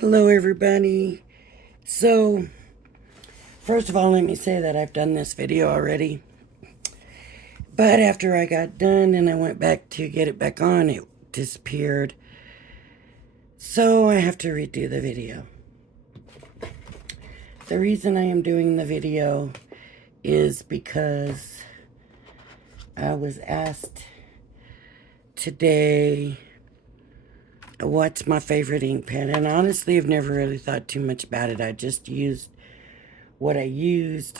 Hello, everybody. So, first of all, let me say that I've done this video already. But after I got done and I went back to get it back on, it disappeared. So, I have to redo the video. The reason I am doing the video is because I was asked today what's my favorite ink pen. And honestly, I've never really thought too much about it. I just used what I used.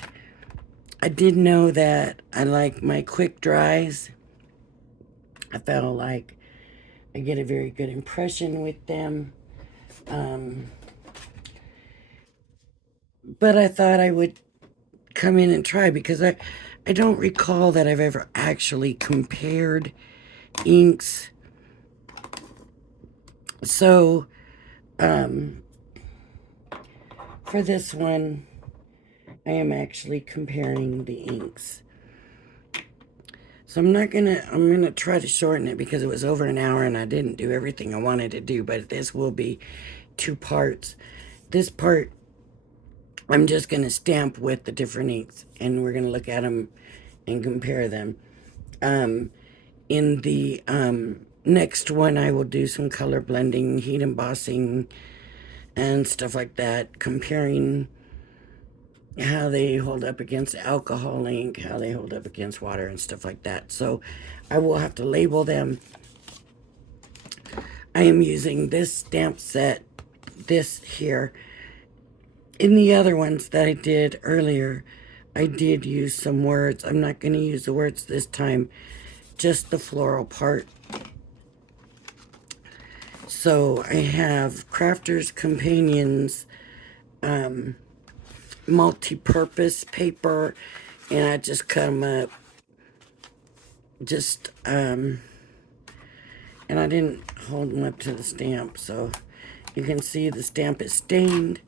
I did know that I like my quick dries. I felt like I get a very good impression with them. But I thought I would come in and try because I don't recall that I've ever actually compared inks. So, for this one, I am actually comparing the inks. So I'm gonna try to shorten it because it was over an hour and I didn't do everything I wanted to do, but this will be two parts. This part, I'm just gonna stamp with the different inks and we're gonna look at them and compare them. In the next one, I will do some color blending, heat embossing, and stuff like that, comparing how they hold up against alcohol ink, how they hold up against water, and stuff like that. So I will have to label them. I am using this stamp set, this here. In the other ones that I did earlier, I did use some words. I'm not going to use the words this time, just the floral part. So I have Crafter's Companions multi-purpose paper, and I just cut them up. And I didn't hold them up to the stamp, so you can see the stamp is stained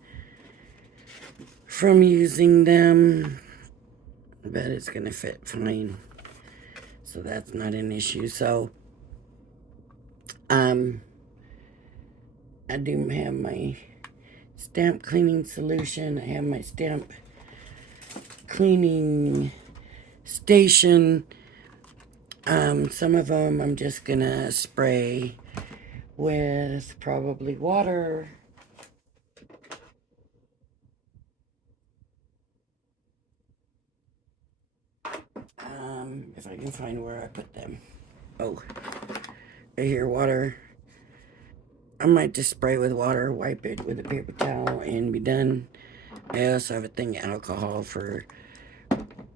from using them, but it's going to fit fine, so that's not an issue. So I do have my stamp cleaning solution. I have my stamp cleaning station. Some of them I'm just gonna spray with probably water. If I can find where I put them. Oh, right here, water. I might just spray with water, wipe it with a paper towel, and be done. I also have a thing of alcohol for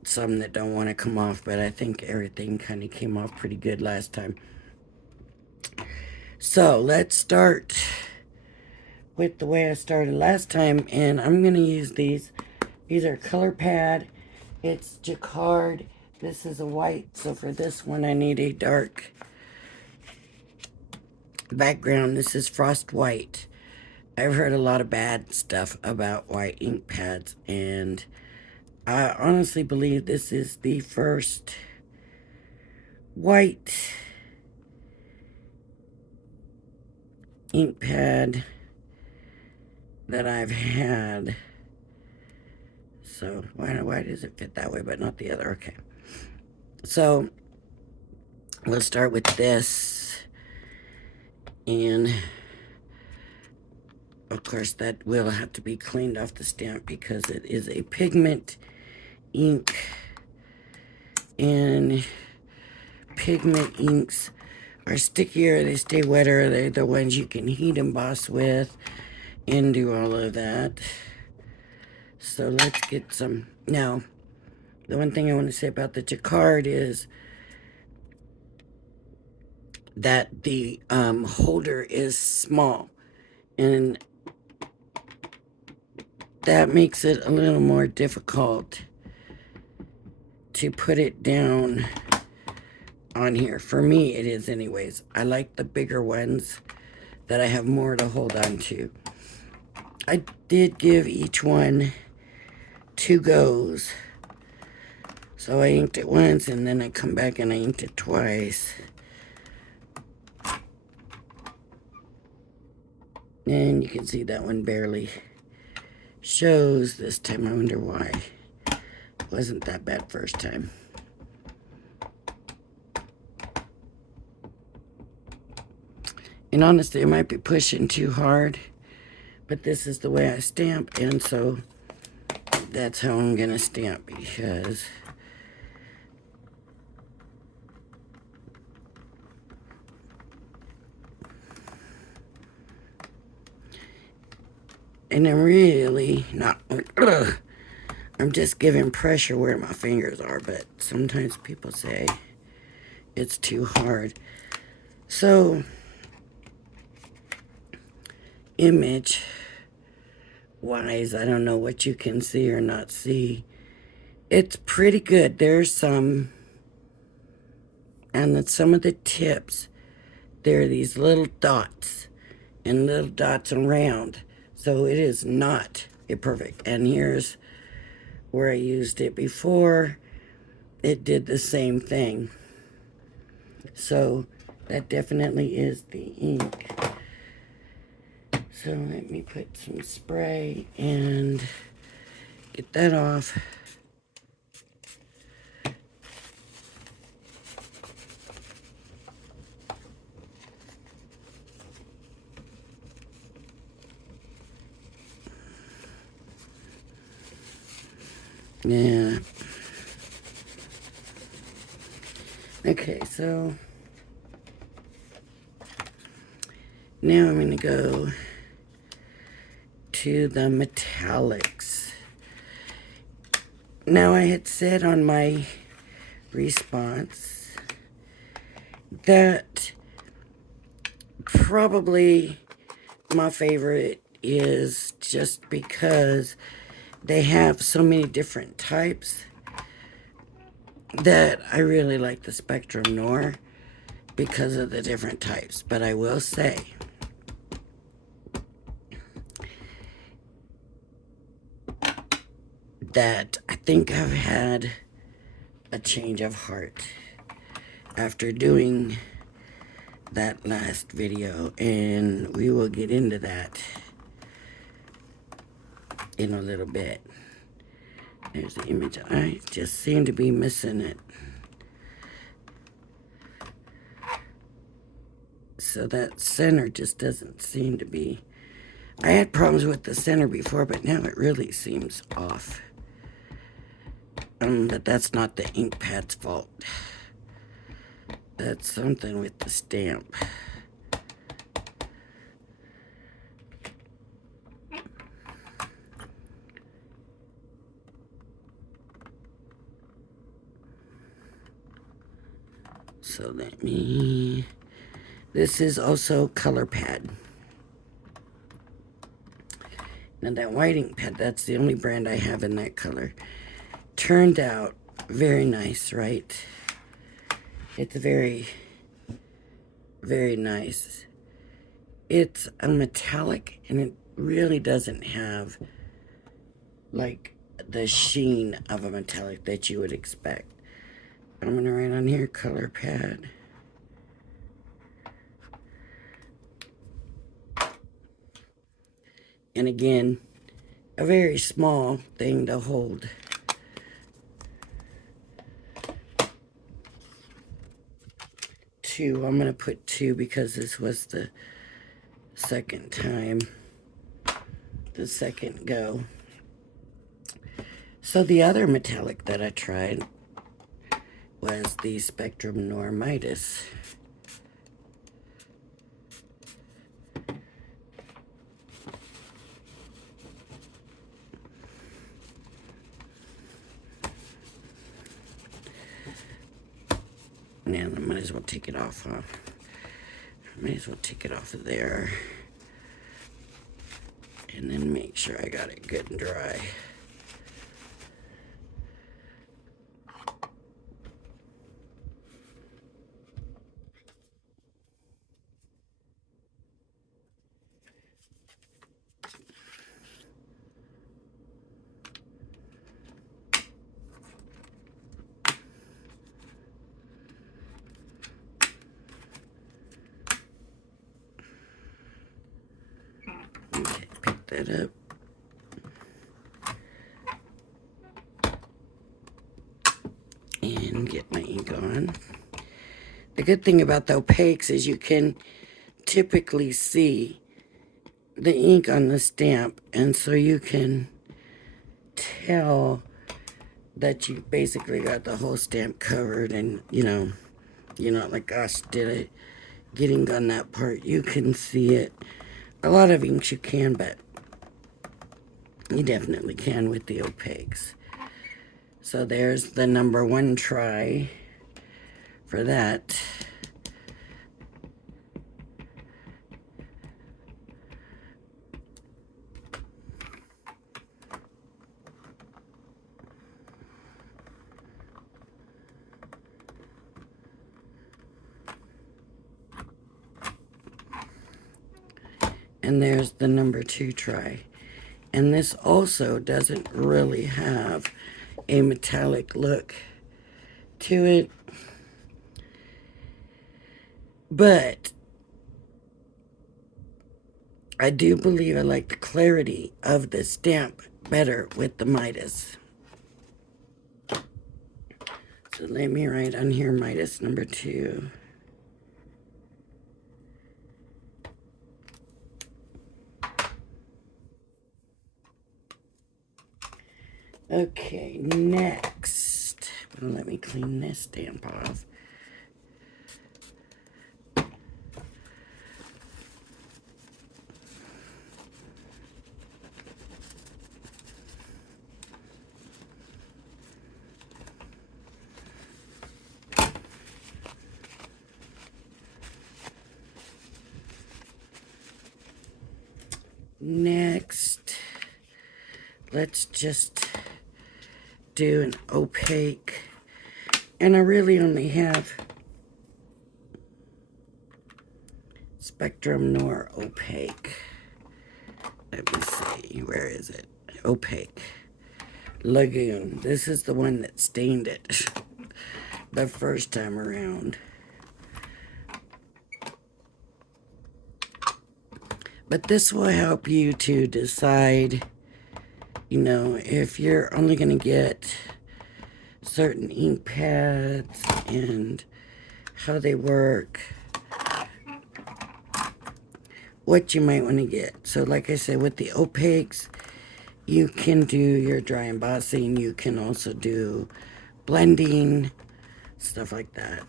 some that don't want to come off, but I think everything kind of came off pretty good last time. So let's start with the way I started last time, and I'm going to use these. These are color pad. It's jacquard. This is a white, so for this one I need a dark background. This is frost white. I've heard a lot of bad stuff about white ink pads, and I honestly believe this is the first white ink pad that I've had. So why does it fit that way but not the other? Okay, so we'll start with this, and of course that will have to be cleaned off the stamp because it is a pigment ink, and pigment inks are stickier, they stay wetter, they're the ones you can heat emboss with and do all of that. So let's get some. Now, the one thing I want to say about the jacquard is that the holder is small, and that makes it a little more difficult to put it down on here. For me, it is anyways. I like the bigger ones that I have more to hold on to. I did give each one 2 goes. So I inked it once, and then I come back and I inked it twice. And you can see that one barely shows this time. I wonder why. It wasn't that bad first time. And honestly, I might be pushing too hard, but this is the way I stamp, and so that's how I'm gonna stamp, because and I'm really not, ugh, I'm just giving pressure where my fingers are, but sometimes people say it's too hard. So, image wise, I don't know what you can see or not see. It's pretty good. There's some, and then some of the tips, there are these little dots and little dots around. So it is not a perfect. And here's where I used it before. It did the same thing. So that definitely is the ink. So let me put some spray and get that off. Yeah. Okay, so now I'm going to go to the metallics. Now I had said on my response that probably my favorite is just because they have so many different types that I really like the Spectrum Noir because of the different types. But I will say that I think I've had a change of heart after doing that last video, and we will get into that in a little bit. There's the image. I just seem to be missing it. So that center just doesn't seem to be. I had problems with the center before, but now it really seems off. But that's not the ink pad's fault. That's something with the stamp. So let me, this is also color pad. Now that white ink pad, that's the only brand I have in that color. Turned out very nice, right? It's very, very nice. It's a metallic, and it really doesn't have like the sheen of a metallic that you would expect. I'm gonna write on here color pad. And again, a very small thing to hold. Two, I'm gonna put two because this was the second time, the second go. So the other metallic that I tried was the Spectrum Noir Midas. Now I might as well take it off, huh? Might as well take it off of there. And then make sure I got it good and dry. that up. And get my ink on. The good thing about the opaques is you can typically see the ink on the stamp, and so you can tell that you basically got the whole stamp covered, and you're not like, gosh, did I get ink on that part? You can see it. A lot of inks you can, but you definitely can with the opaques. So there's the number 1 try for that. And there's the number 2 try. And this also doesn't really have a metallic look to it. But I do believe I like the clarity of the stamp better with the Midas. So let me write on here Midas number 2. Okay, next, let me clean this stamp off. Next, let's just do an opaque, and I really only have Spectrum Noir opaque. Let me see, where is it? Opaque Lagoon. This is the one that stained it the first time around. But this will help you to decide, if you're only going to get certain ink pads and how they work, what you might want to get. So like I said, with the opaques, you can do your dry embossing. You can also do blending, stuff like that.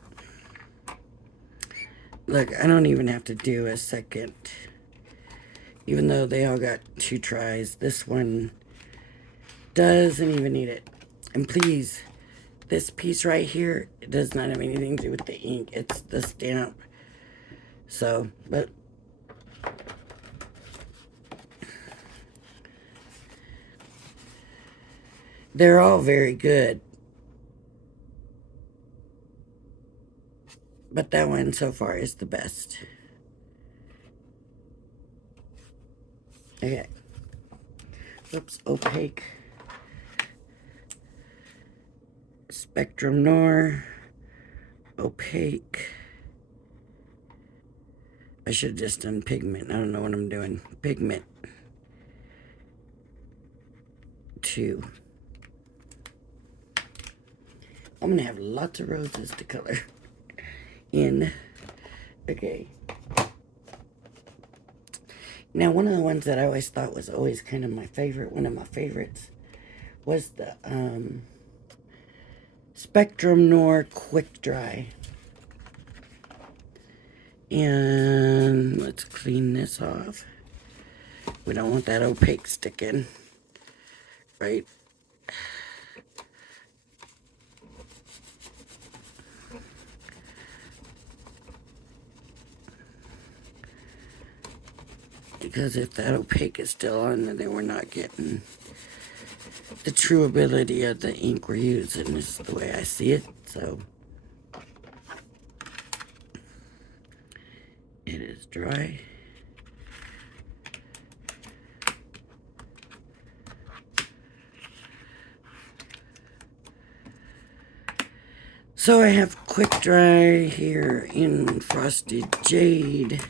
Look, I don't even have to do a second. Even though they all got 2 tries, this one doesn't even need it. And please, this piece right here, it does not have anything to do with the ink. It's the stamp. So, but they're all very good. But that one so far is the best. Okay. Oops, opaque. Spectrum Noir. Opaque. I should have just done pigment. I don't know what I'm doing. Pigment 2. I'm going to have lots of roses to color in. Okay. Now, one of the ones that I always thought was always kind of my favorite, one of my favorites, was the Spectrum Noir Quick Dry. And let's clean this off. We don't want that opaque sticking, right? Because if that opaque is still on, then we're not getting the true ability of the ink we're using. This is the way I see it. So it is dry. So I have Quick Dry here in Frosted Jade.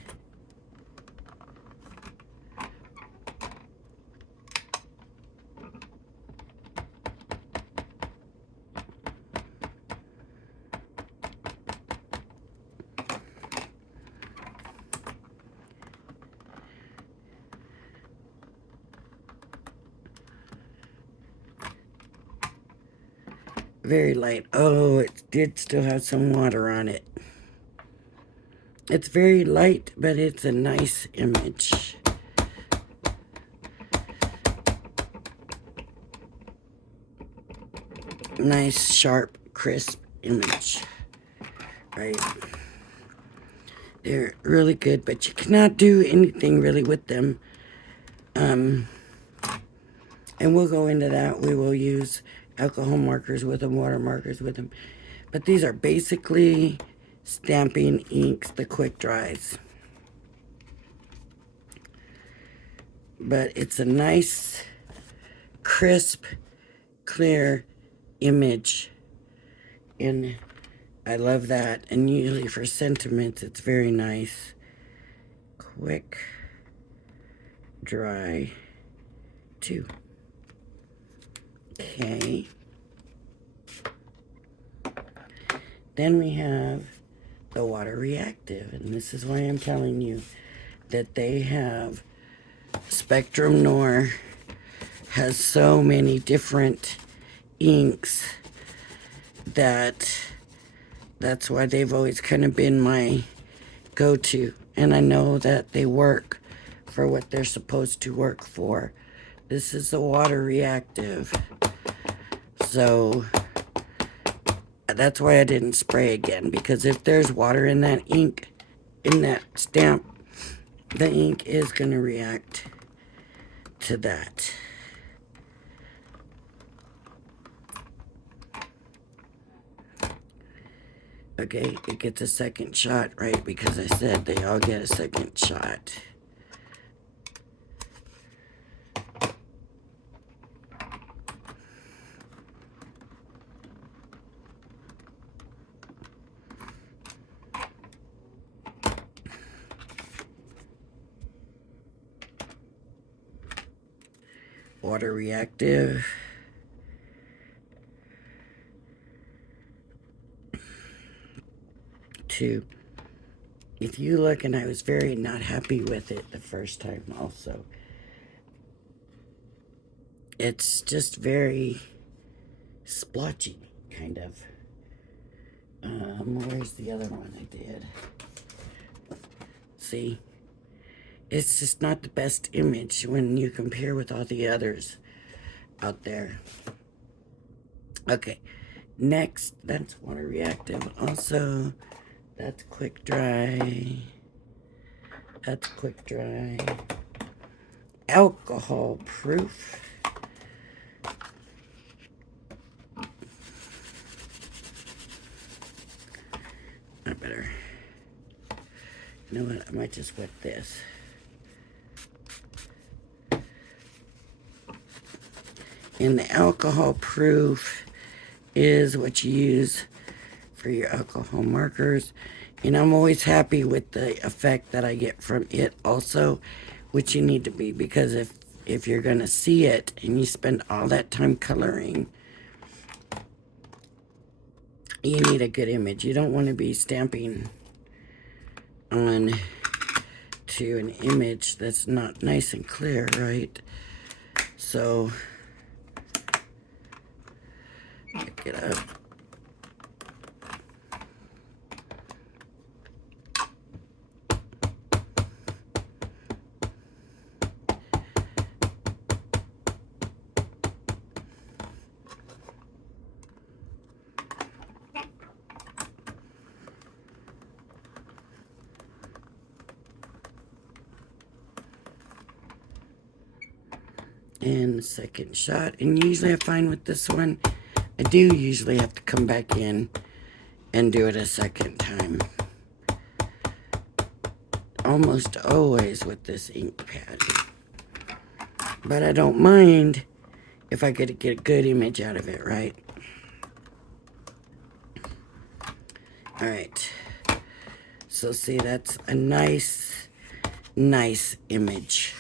Very light. Oh, it did still have some water on it. It's very light, but it's a nice image. Nice, sharp, crisp image. Right? They're really good, but you cannot do anything really with them. And we'll go into that. We will use alcohol markers with them, water markers with them. But these are basically stamping inks, the quick dries. But it's a nice, crisp, clear image. And I love that. And usually for sentiments, it's very nice. Quick, dry, 2. Okay. Then we have the water reactive. And this is why I'm telling you that they have Spectrum Noir has so many different inks that's why they've always kind of been my go-to. And I know that they work for what they're supposed to work for. This is the water reactive. So that's why I didn't spray again, because if there's water in that ink, in that stamp, the ink is going to react to that. Okay, it gets a second shot, right? Because I said they all get a second shot. Water reactive. Two. If you look, and I was very not happy with it the first time also. It's just very splotchy, kind of. Where's the other one I did? See? It's just not the best image when you compare with all the others out there. Okay. Next, that's water reactive. Also, that's quick dry. That's quick dry. Alcohol proof. I better. You know what? I might just wet this. And the alcohol proof is what you use for your alcohol markers. And I'm always happy with the effect that I get from it also, which you need to be, because if you're going to see it and you spend all that time coloring, you need a good image. You don't want to be stamping on to an image that's not nice and clear, right? So, pick it up. And the second shot. And usually I find with this one, I do usually have to come back in and do it a second time. Almost always with this ink pad. But I don't mind if I could get a good image out of it, right? Alright. So see, that's a nice image.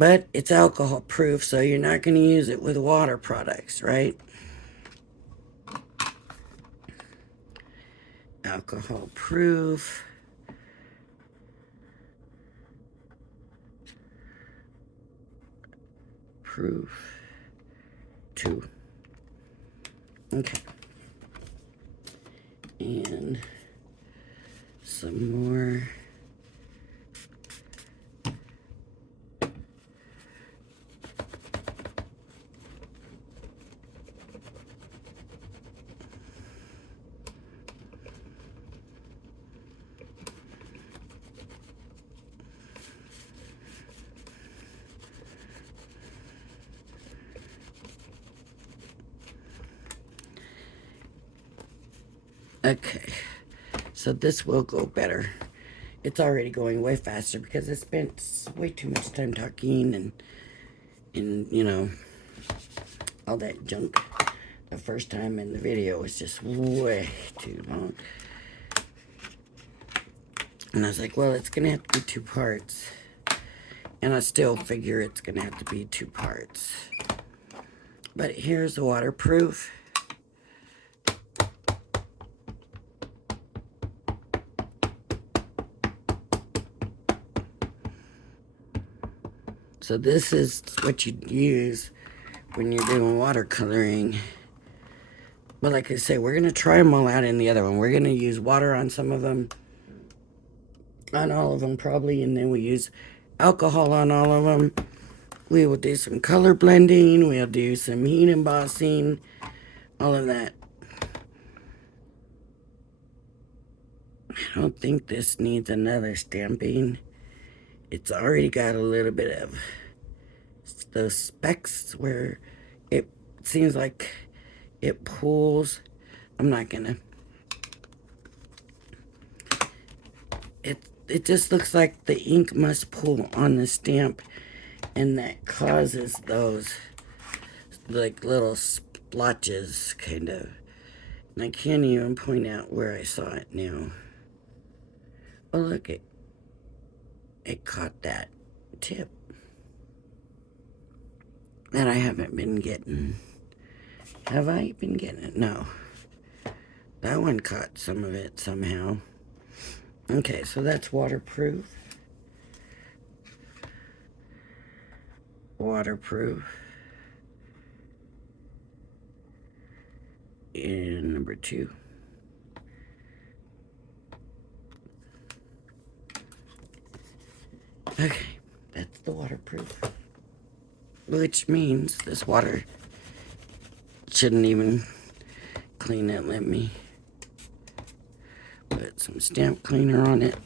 But it's alcohol proof, so you're not going to use it with water products, right? Alcohol proof. Proof 2. Okay. And some more. Okay, so this will go better. It's already going way faster because I spent way too much time talking and you know, all that junk the first time, and the video was just way too long. And I was like, well, it's gonna have to be 2 parts. And I still figure it's gonna have to be 2 parts. But here's the waterproof. So this is what you use when you're doing watercoloring. But like I say, we're going to try them all out in the other one. We're going to use water on some of them, on all of them probably, and then we use alcohol on all of them. We will do some color blending. We'll do some heat embossing, all of that. I don't think this needs another stamping. It's already got a little bit of those specks where it seems like it pulls. I'm not gonna. It just looks like the ink must pull on the stamp, and that causes those like little splotches, kind of. And I can't even point out where I saw it now. Oh, look, it caught that tip that I haven't been getting. Have I been getting it? No. That one caught some of it somehow. Okay, so that's waterproof. Waterproof. And number 2. Okay, that's the waterproof. Which means this water shouldn't even clean it. Let me put some stamp cleaner on it.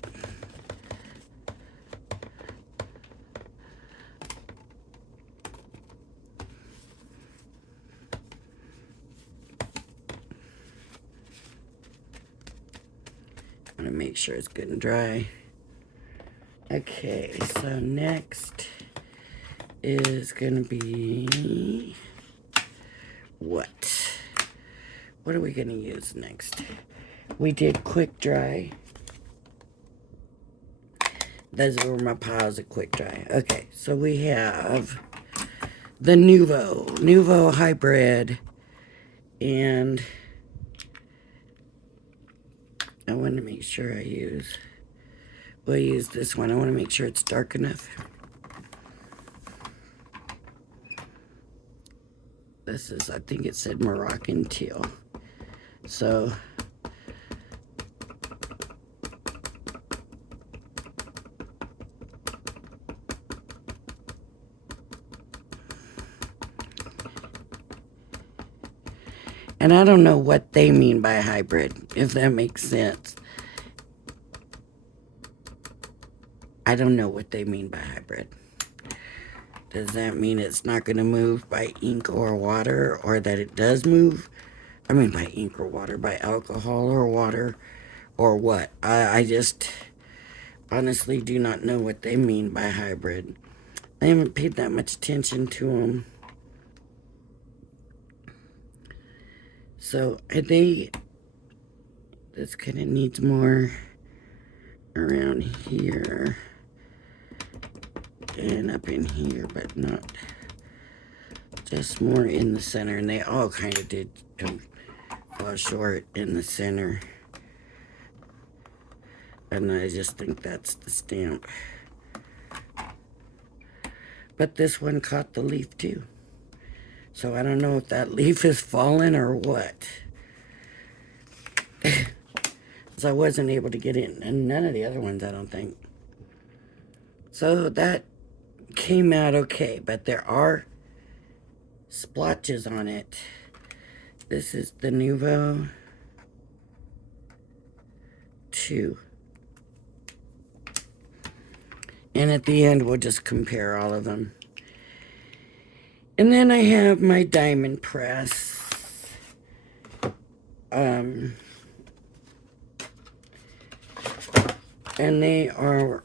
I'm gonna make sure it's good and dry. Okay, so next is gonna be what? What are we gonna use next? We did quick dry. Those were my piles of quick dry. Okay, so we have the Nuvo Hybrid, and I want to make sure we'll use this one. I want to make sure it's dark enough. This is, I think it said Moroccan teal. So, and I don't know what they mean by hybrid, if that makes sense. I don't know what they mean by hybrid. Does that mean it's not going to move by ink or water, or that it does move? I mean by ink or water, by alcohol or water, or what? I just honestly do not know what they mean by hybrid. I haven't paid that much attention to them. So this kind of needs more around here and up in here, but not just more in the center. And they all kind of did fall short in the center. And I just think that's the stamp. But this one caught the leaf too. So I don't know if that leaf is fallen or what. So I wasn't able to get in, and none of the other ones, I don't think. So that came out okay, but there are splotches on it. This is the Nuvo 2. And at the end, we'll just compare all of them. And then I have my diamond press. And they are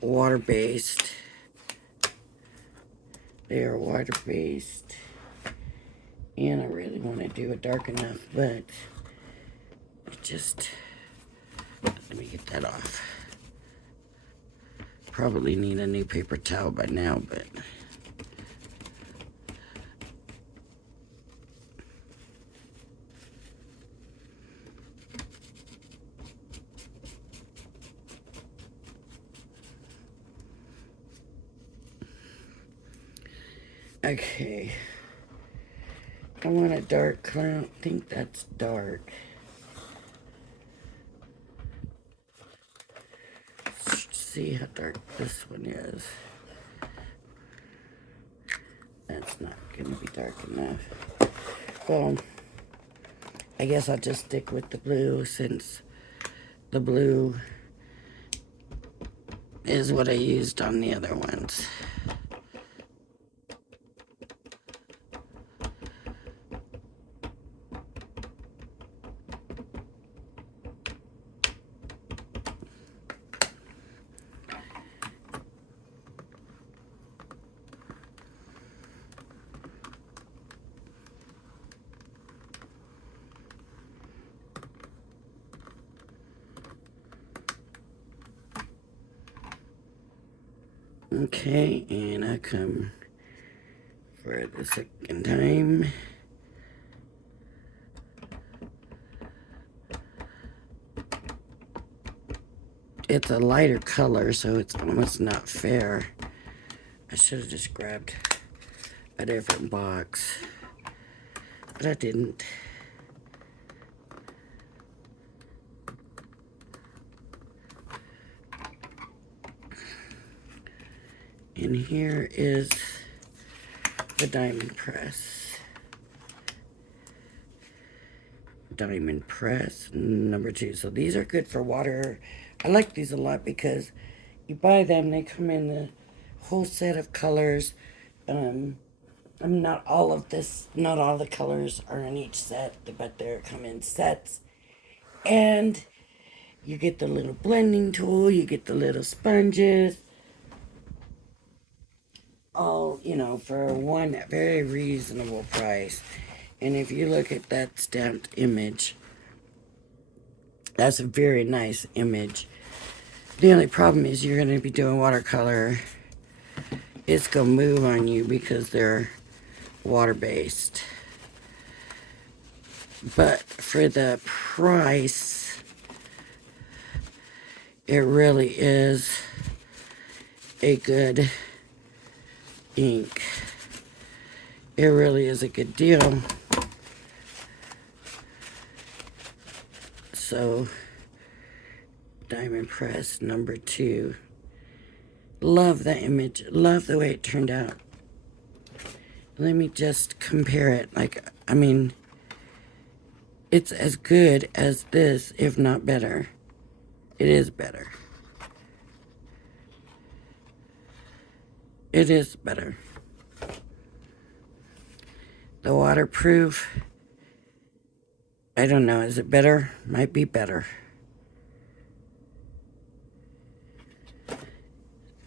water-based. They are water-based. And I really want to do it dark enough, but it just, let me get that off. Probably need a new paper towel by now, but okay. I want a dark color. I don't think that's dark. Let's see how dark this one is. That's not going to be dark enough. Well, I guess I'll just stick with the blue, since the blue is what I used on the other ones. Okay, and I come for the second time. It's a lighter color, so it's almost not fair. I should have just grabbed a different box, but I didn't. And here is the diamond press. Diamond press number 2. So these are good for water. I like these a lot because you buy them, they come in the whole set of colors. Not all of the colors are in each set, but they come in sets. And you get the little blending tool, you get the little sponges. All, for one very reasonable price. And if you look at that stamped image, that's a very nice image. The only problem is you're going to be doing watercolor. It's going to move on you because they're water-based. But for the price, it really is a good ink. It really is a good deal. So, diamond press number 2. Love the image. Love the way it turned out. Let me just compare it. It's as good as this, if not better. It is better. It is better. The waterproof, I don't know, is it better? Might be better.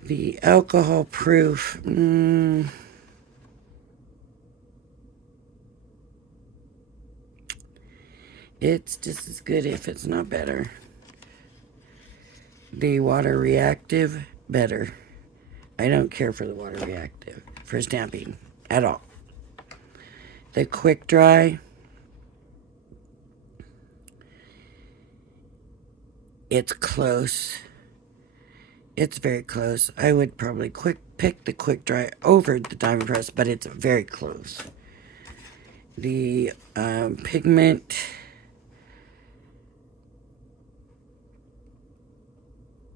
The alcohol proof, it's just as good, if it's not better. The water reactive, better. I don't care for the water reactive for stamping at all. The quick dry, it's close. It's very close. I would probably pick the quick dry over the diamond press, but it's very close. The pigment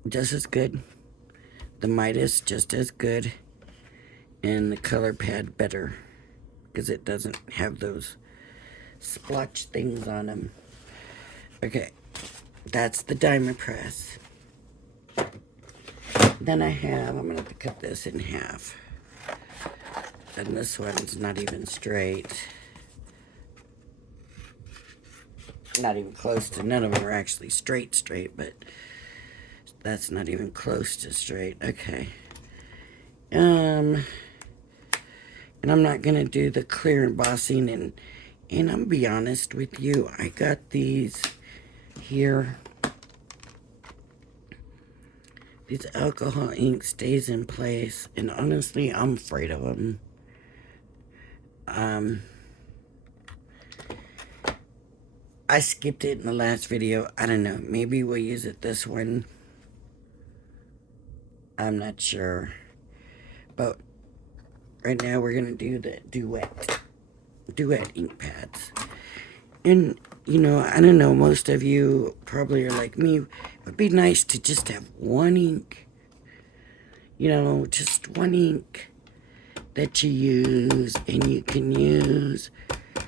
just as good. The Midas just as good. And the color pad better. Because it doesn't have those splotch things on them. Okay. That's the diamond press. Then I'm going to have to cut this in half. And this one's not even straight. Not even close to, none of them are actually straight, but that's not even close to straight. Okay. And I'm not going to do the clear embossing, and I'm going to be honest with you, I got these here. These alcohol ink stays in place, and honestly, I'm afraid of them. I skipped it in the last video. I don't know. Maybe we'll use it this one. I'm not sure. But right now we're going to do the duet ink pads. And, you know, I don't know, most of you probably are like me. It would be nice to just have one ink. You know, just one ink that you use and you can use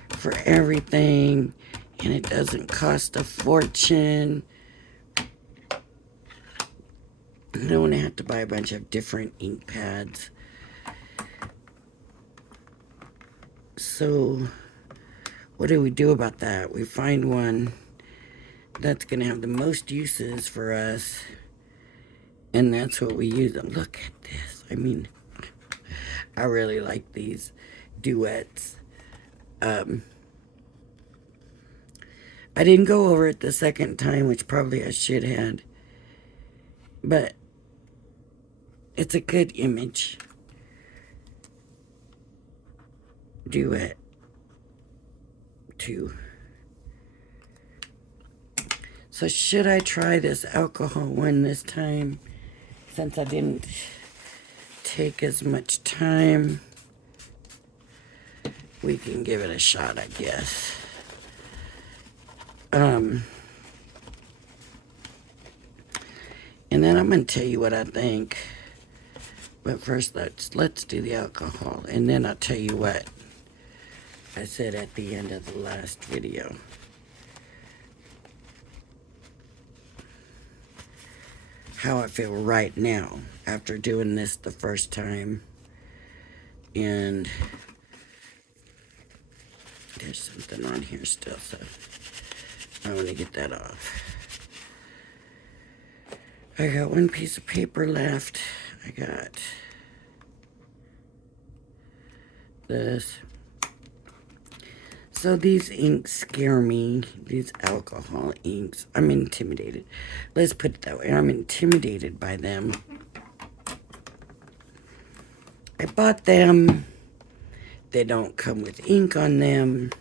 for everything. And it doesn't cost a fortune. You don't want to have to buy a bunch of different ink pads. So, what do we do about that? We find one that's going to have the most uses for us. And that's what we use. Look at this. I mean, I really like these duets. I didn't go over it the second time, which probably I should have. But it's a good image. Duet 2. So should I try this alcohol one this time? Since I didn't take as much time, we can give it a shot, I guess. And then I'm going to tell you what I think. But first, let's do the alcohol. And then I'll tell you what I said at the end of the last video. How I feel right now after doing this the first time. And there's something on here still, so I want to get that off. I got one piece of paper left. I got this. So these inks scare me. These alcohol inks. I'm intimidated. Let's put it that way. I'm intimidated by them. I bought them. They don't come with ink on them.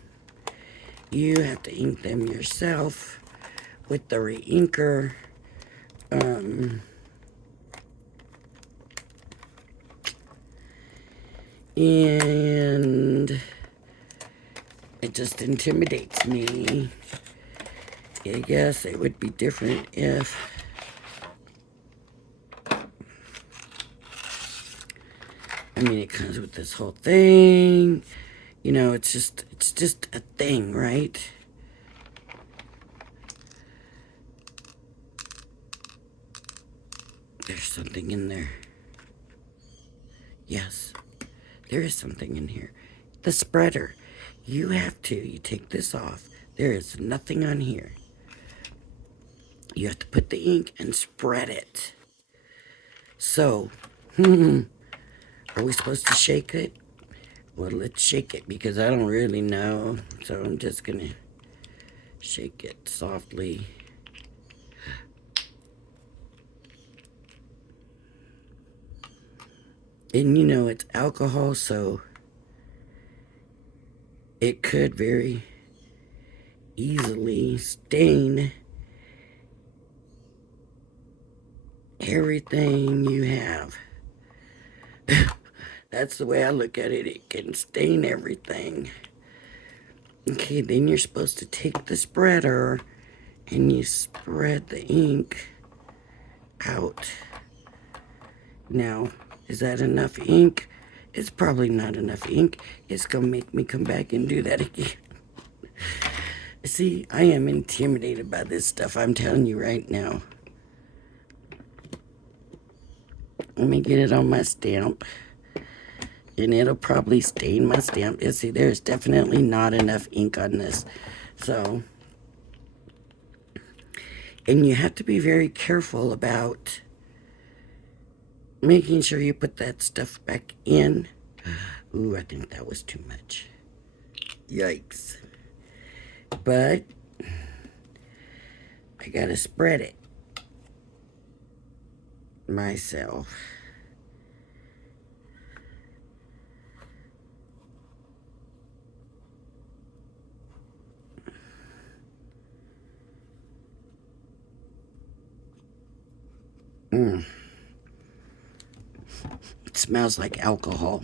You have to ink them yourself with the re-inker. And it just intimidates me. I guess it would be different if I mean, it comes with this whole thing. You know, it's just a thing, right? There's something in there. Yes, there is something in here. The spreader. You take this off. There is nothing on here. You have to put the ink and spread it. So, are we supposed to shake it? Well, let's shake it because I don't really know. So I'm just going to shake it softly. And you know, it's alcohol, so it could very easily stain everything you have. That's the way I look at it. It can stain everything. Okay, then you're supposed to take the spreader and you spread the ink out. Now, is that enough ink? It's probably not enough ink. It's gonna make me come back and do that again. See, I am intimidated by this stuff, I'm telling you right now. Let me get it on my stamp. And it'll probably stain my stamp. You see, there's definitely not enough ink on this. So, and you have to be very careful about making sure you put that stuff back in. Ooh, I think that was too much. Yikes. But I gotta spread it myself. It smells like alcohol.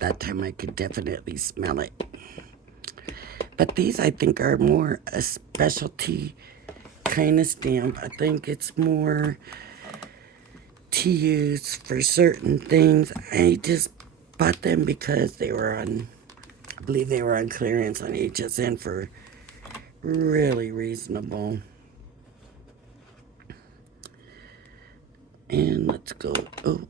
That time I could definitely smell it. But these, I think, are more a specialty kind of stamp. I think it's more to use for certain things. I just bought them because they were on, I believe they were on clearance on HSN for really reasonable. And let's go. Oh.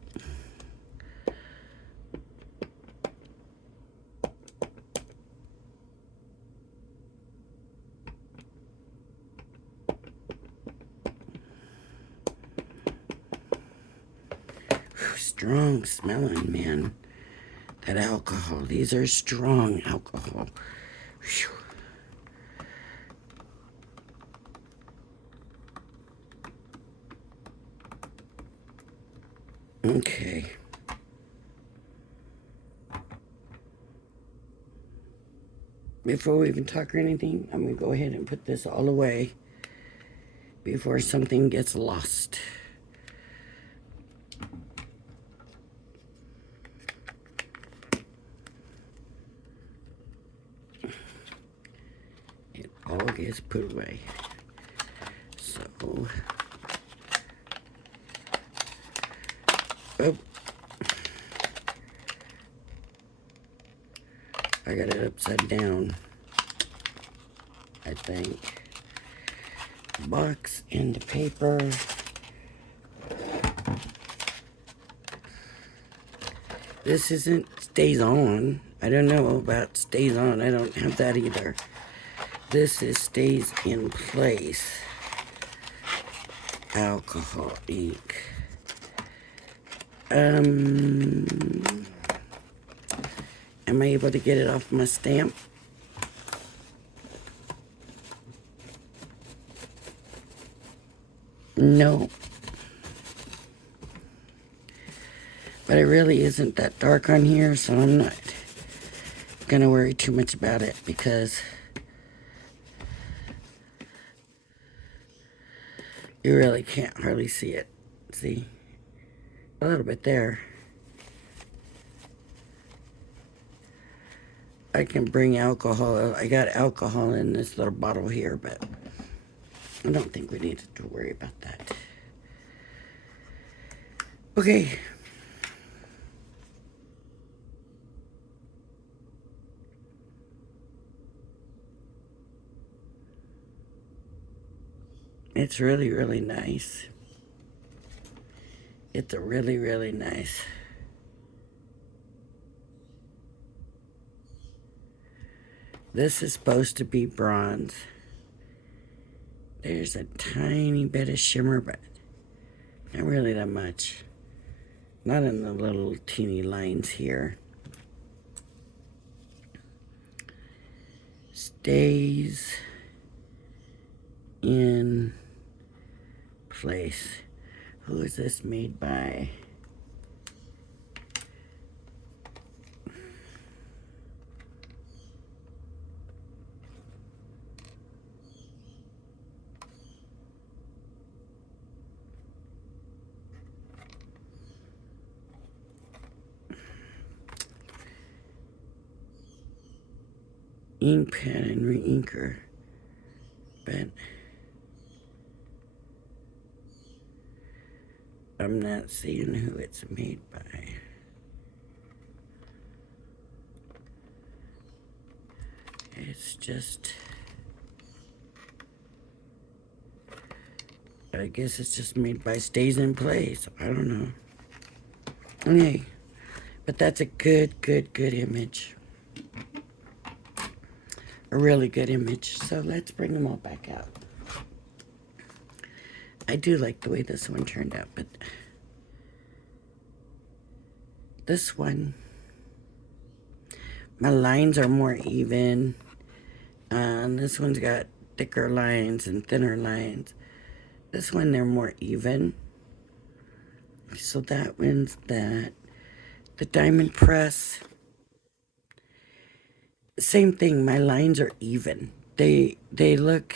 Strong smelling, man. That alcohol. These are strong alcohol. Whew. Okay. Before we even talk or anything, I'm going to go ahead and put this all away before something gets lost. It all gets put away. So, oh, I got it upside down, I think. Box and the paper. This isn't stays on. I don't know about stays on. I don't have that either. This is stays in place. Alcohol ink. Am I able to get it off my stamp? No. But it really isn't that dark on here, so I'm not gonna worry too much about it because you really can't hardly see it. See? A little bit there. I can bring alcohol. I got alcohol in this little bottle here, but I don't think we need to worry about that. Okay. It's really, really nice. It's a really, really nice. This is supposed to be bronze. There's a tiny bit of shimmer, but not really that much. Not in the little teeny lines here. Stays in place. Who is this made by? ink pad and re-inker, but I'm not seeing who it's made by. It's just, I guess it's just made by Stays in Place. I don't know. Okay, but that's a good image. A really good image. So let's bring them all back out. I do like the way this one turned out, but this one, my lines are more even. And this one's got thicker lines and thinner lines. This one, they're more even. So that one's that. The diamond press, same thing. My lines are even. They look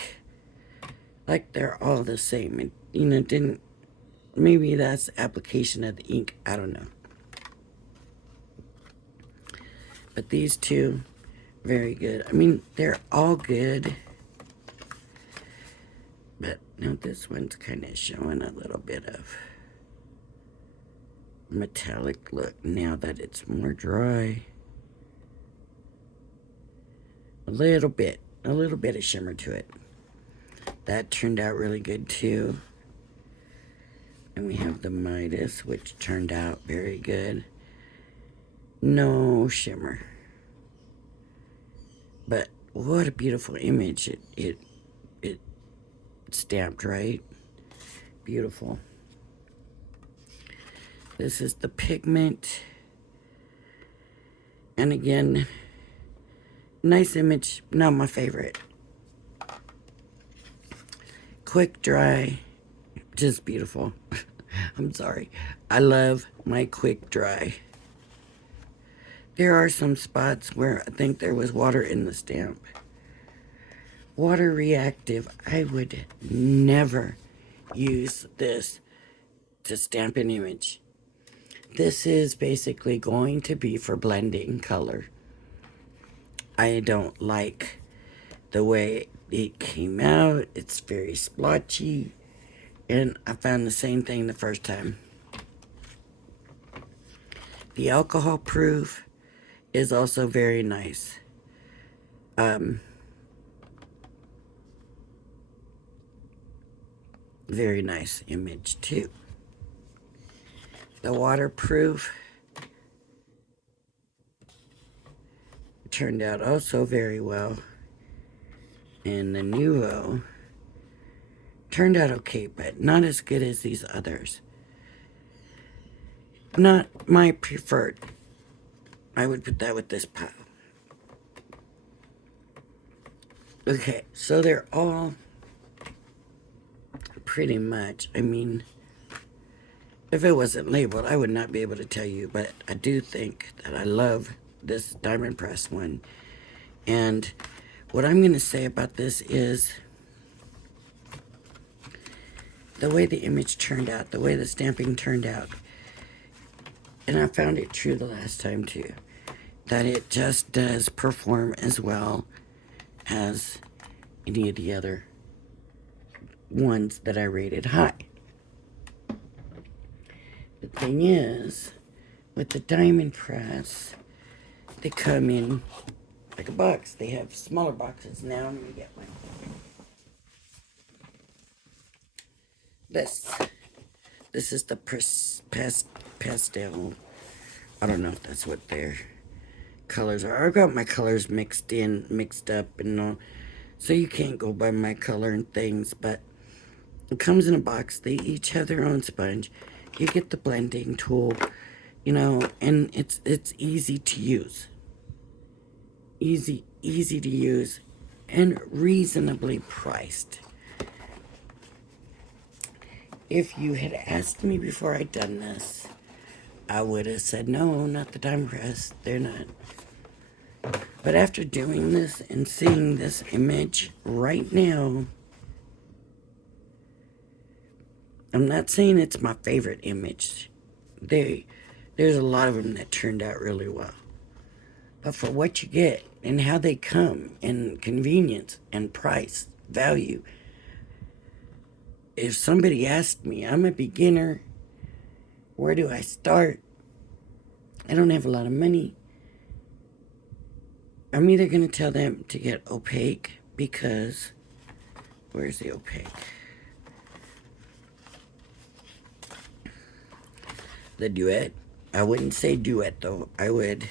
like they're all the same. It, you know, didn't, maybe that's application of the ink. I don't know. But these two, very good. I mean, they're all good. But now this one's kind of showing a little bit of metallic look now that it's more dry. A little bit of shimmer to it. That turned out really good too. And we have the Midas, which turned out very good. No shimmer. But what a beautiful image. It stamped right. Beautiful. This is the pigment. And again, nice image. Not my favorite. Quick dry. Just beautiful. I'm sorry. I love my quick dry. There are some spots where I think there was water in the stamp. Water reactive. I would never use this to stamp an image. This is basically going to be for blending color. I don't like the way it came out. It's very splotchy. And I found the same thing the first time. The alcohol proof is also very nice. Very nice image too. The waterproof turned out also very well. And the Nuvo turned out okay, but not as good as these others. Not my preferred. I would put that with this pile. Okay, so they're all pretty much, I mean, if it wasn't labeled, I would not be able to tell you, but I do think that I love this diamond press one. And what I'm going to say about this is the way the image turned out, the way the stamping turned out. And I found it true the last time too, that it just does perform as well as any of the other ones that I rated high. The thing is, with the diamond press, they come in like a box. They have smaller boxes now. I'm gonna get one. This is the pastel. I don't know if that's what their colors are. I've got my colors mixed up and all, so you can't go by my color and things, but it comes in a box. They each have their own sponge. You get the blending tool, you know, and it's easy to use. Easy to use and reasonably priced. If you had asked me before I'd done this, I would have said, no, not the diamond press. They're not. But after doing this and seeing this image right now, I'm not saying it's my favorite image. There's a lot of them that turned out really well. But for what you get, and how they come, and convenience and price, value. If somebody asked me, I'm a beginner, where do I start? I don't have a lot of money. I'm either going to tell them to get opaque because, where's the opaque? The duet. I wouldn't say duet though. I would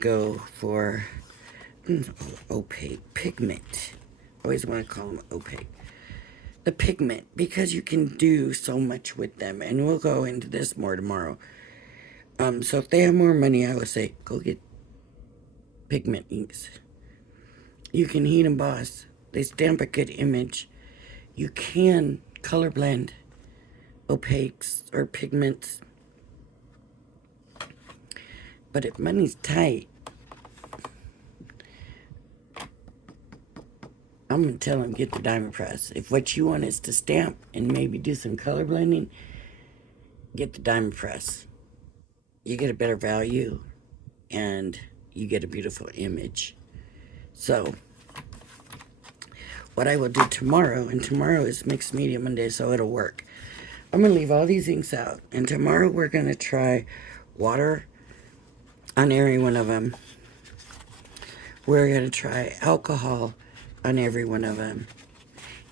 go for opaque pigment. I always want to call them opaque. The pigment, because you can do so much with them, and we'll go into this more tomorrow. So if they have more money, I would say go get pigment inks. You can heat emboss. They stamp a good image. You can color blend opaques or pigments. But if money's tight, I'm going to tell them get the diamond press. If what you want is to stamp and maybe do some color blending, get the diamond press. You get a better value and you get a beautiful image. So what I will do tomorrow, and tomorrow is Mixed Media Monday, so it'll work. I'm going to leave all these inks out, and tomorrow we're going to try water on every one of them. We're going to try alcohol on every one of them.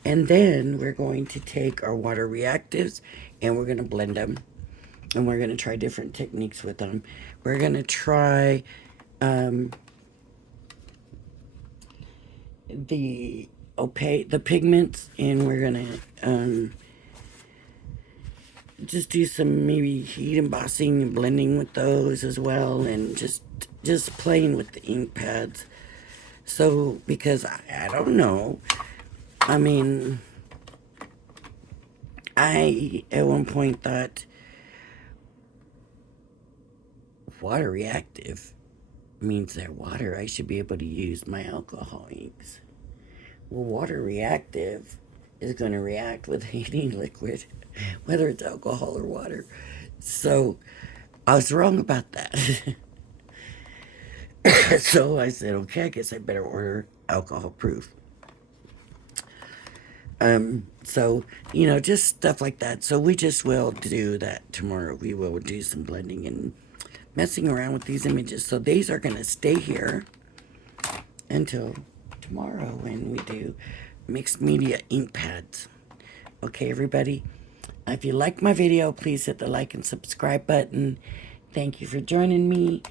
And then we're going to take our water reactives and we're going to blend them. And we're going to try different techniques with them. We're going to try the pigments, and we're going to just do some maybe heat embossing and blending with those as well, and just playing with the ink pads. So, because I don't know, I mean, I at one point thought water reactive means they're water. I should be able to use my alcohol inks. Well, water reactive is going to react with any liquid, whether it's alcohol or water. So I was wrong about that. So I said, okay, I guess I better order alcohol proof. So, just stuff like that. So we just will do that tomorrow. We will do some blending and messing around with these images. So these are going to stay here until tomorrow when we do mixed media ink pads. Okay, everybody. If you like my video, please hit the like and subscribe button. Thank you for joining me.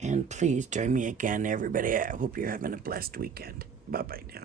And please join me again, everybody. I hope you're having a blessed weekend. Bye-bye now.